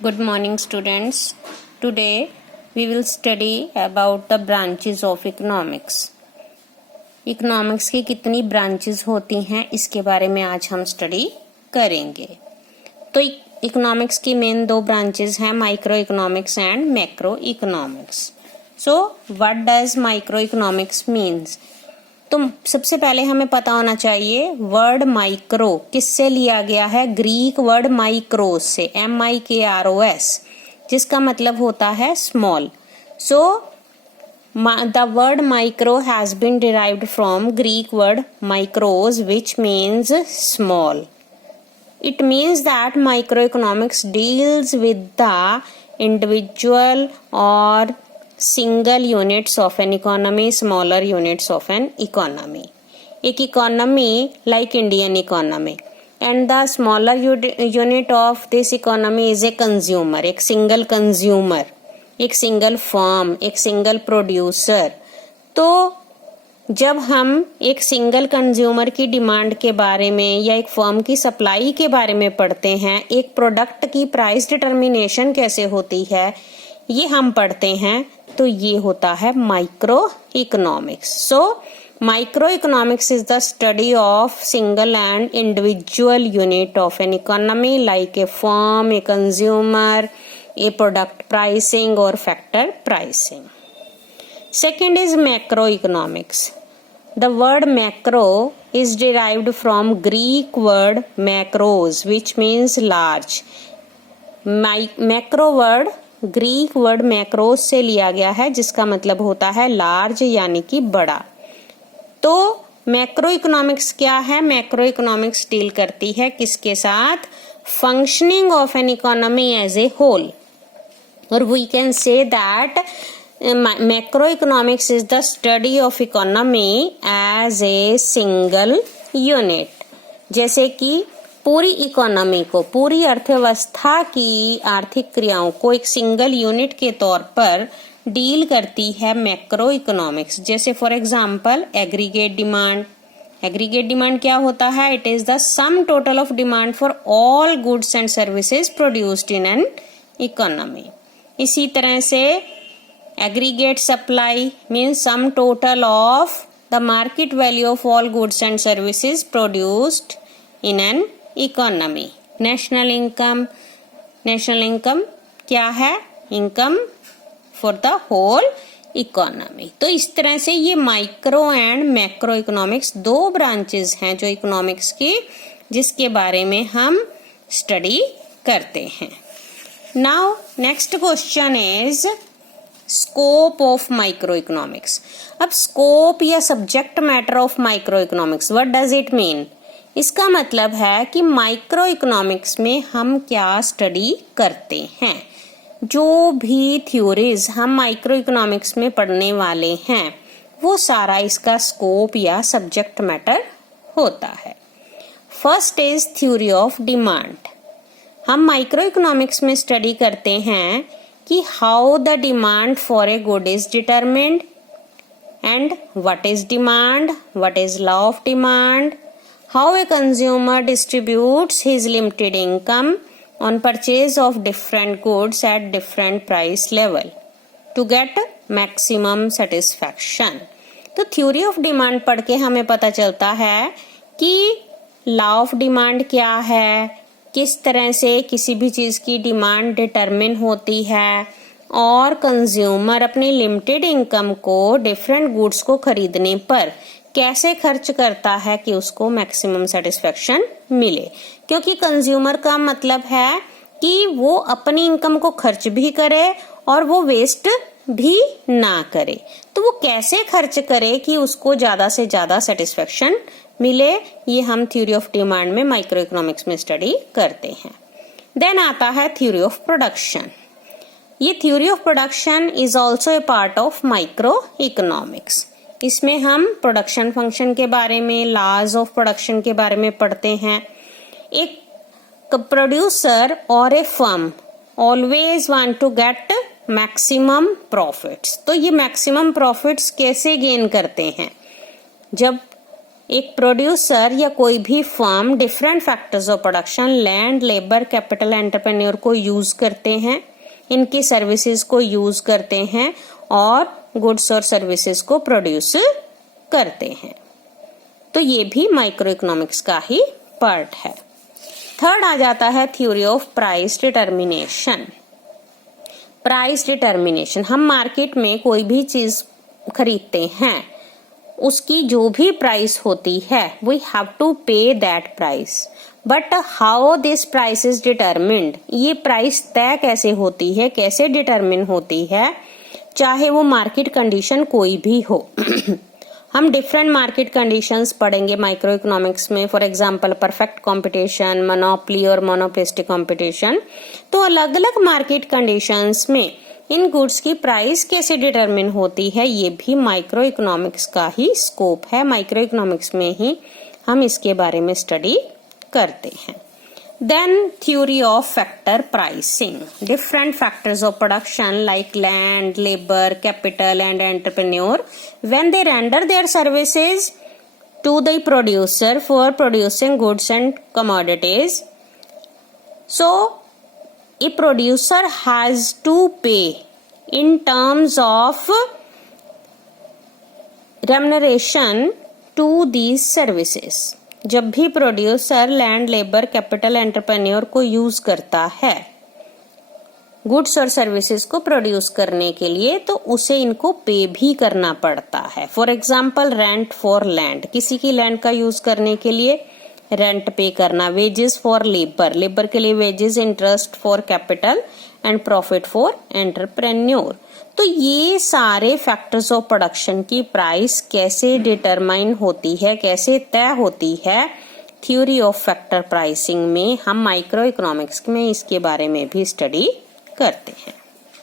Good morning, students. Today we will study about the branches of economics. Economics की कितनी branches होती हैं इसके बारे में आज हम स्टडी करेंगे. तो इकोनॉमिक्स की मेन दो ब्रांचेस हैं, micro economics and macro economics. So what does micro economics means? तो सबसे पहले हमें पता होना चाहिए वर्ड माइक्रो किससे लिया गया है. ग्रीक वर्ड माइक्रोस से, MIKROS, जिसका मतलब होता है small. So the word micro has been derived from Greek word micros which means small. It means that microeconomics deals with the individual or single units of an economy, smaller units of an economy. एक economy like Indian economy, and the smaller unit of this economy is a consumer, एक single consumer, एक single firm, एक single producer. तो जब हम एक single consumer की demand के बारे में या एक फर्म की सप्लाई के बारे में पढ़ते हैं, एक प्रोडक्ट की प्राइस डिटर्मिनेशन कैसे होती है ये हम पढ़ते हैं, तो ये होता है micro economics. So micro economics is the study of single and individual unit of an economy like a firm, a consumer, a product pricing और factor pricing. Second is macroeconomics. The word macro is derived from Greek word macros, which means large. Macro word Greek word macros से लिया गया है, जिसका मतलब होता है large यानी कि बड़ा. तो मैक्रो इकोनॉमिक्स क्या है? मैक्रो इकोनॉमिक्स डील करती है किसके साथ? Functioning of an economy as a whole. और we can say that macroeconomics is the study of economy as a single unit. जैसे कि पूरी इकोनॉमी को, पूरी अर्थव्यवस्था की आर्थिक क्रियाओं को एक सिंगल यूनिट के तौर पर डील करती है मैक्रो इकोनॉमिक्स. जैसे for example aggregate demand. Aggregate demand क्या होता है? It is the sum total of demand for all goods and services produced in an economy. इसी तरह से aggregate supply means sum total of the market value of all goods and services produced in an economy. National income क्या है? Income for the whole economy. तो इस तरह से ये माइक्रो एंड मैक्रो इकोनॉमिक्स दो ब्रांचेस हैं जो इकोनॉमिक्स की, जिसके बारे में हम स्टडी करते हैं. Now next question is scope of micro economics. अब स्कोप या subject matter of micro economics, what does it mean? इसका मतलब है कि माइक्रो इकोनॉमिक्स में हम क्या स्टडी करते हैं. जो भी थ्योरीज हम माइक्रो इकोनॉमिक्स में पढ़ने वाले हैं वो सारा इसका स्कोप या सब्जेक्ट मैटर होता है. First is theory of demand. हम माइक्रो इकोनॉमिक्स में स्टडी करते हैं कि how the demand for a good is determined and what is demand, what is law of demand, how a consumer distributes his limited income on purchase of different goods at different price level to get maximum satisfaction. तो theory of demand पढ़ के हमें पता चलता है कि law of demand क्या है, किस तरह से किसी भी चीज की डिमांड डिटरमिन होती है और कंज्यूमर अपनी लिमिटेड इनकम को डिफरेंट गुड्स को खरीदने पर कैसे खर्च करता है कि उसको मैक्सिमम सेटिस्फेक्शन मिले. क्योंकि कंज्यूमर का मतलब है कि वो अपनी इनकम को खर्च भी करे और वो वेस्ट भी ना करे. तो वो कैसे खर्च करे कि उसको ज्यादा से ज्यादा सेटिस्फेक्शन मिले, ये हम थ्योरी ऑफ डिमांड में माइक्रो इकोनॉमिक्स में स्टडी करते हैं. देन आता है थ्योरी ऑफ प्रोडक्शन. ये theory of production is also a part of micro economics. इसमें हम प्रोडक्शन फंक्शन के बारे में, लॉज ऑफ प्रोडक्शन के बारे में पढ़ते हैं. एक प्रोड्यूसर और a firm always want to get maximum profits. तो ये मैक्सिमम प्रॉफिट्स कैसे गेन करते हैं? जब एक प्रोड्यूसर या कोई भी firm different factors of production, land, labour, capital, entrepreneur को यूज करते हैं, इनकी सर्विसेज को यूज करते हैं और गुड्स और सर्विसेज को प्रोड्यूस करते हैं। तो ये भी माइक्रो इकोनॉमिक्स का ही पार्ट है। थर्ड आ जाता है theory of price determination. Price determination, हम मार्केट में कोई भी चीज खरीदते हैं, उसकी जो भी प्राइस होती है वी हैव टू पे that price, but how this price is determined, ये प्राइस तय कैसे होती है, कैसे डिटरमिन होती है, चाहे वो मार्केट कंडीशन कोई भी हो। हम डिफरेंट मार्केट कंडीशंस पढ़ेंगे माइक्रो इकोनॉमिक्स में, for example perfect competition, monopoly और मोनोपोलिस्टिक कंपटीशन। तो अलग अलग मार्केट कंडीशंस में इन गुड्स की प्राइस कैसे डिटरमिन होती है, ये भी माइक्रो इकोनॉमिक्स का ही स्कोप है। माइक्रो इकोनॉमिक्स में ही हम इसके बारे में स्टडी करते हैं। Then theory of factor pricing, different factors of production like land, labour, capital and entrepreneur when they render there services to the producer for producing goods and commodities. So a producer has to pay in terms of remuneration to these services। जब भी producer land, labour, capital, entrepreneur को use करता है goods और services को produce करने के लिए, तो उसे इनको पे भी करना पड़ता है। For example rent for land, किसी की लैंड का यूज करने के लिए रेंट पे करना, वेजेस फॉर लेबर, लेबर के लिए wages, interest for capital and profit for entrepreneur. तो ये सारे फैक्टर्स ऑफ प्रोडक्शन की प्राइस कैसे डिटरमाइन होती है, कैसे तय होती है, थ्योरी ऑफ फैक्टर प्राइसिंग में हम माइक्रो इकोनॉमिक्स में इसके बारे में भी स्टडी करते हैं।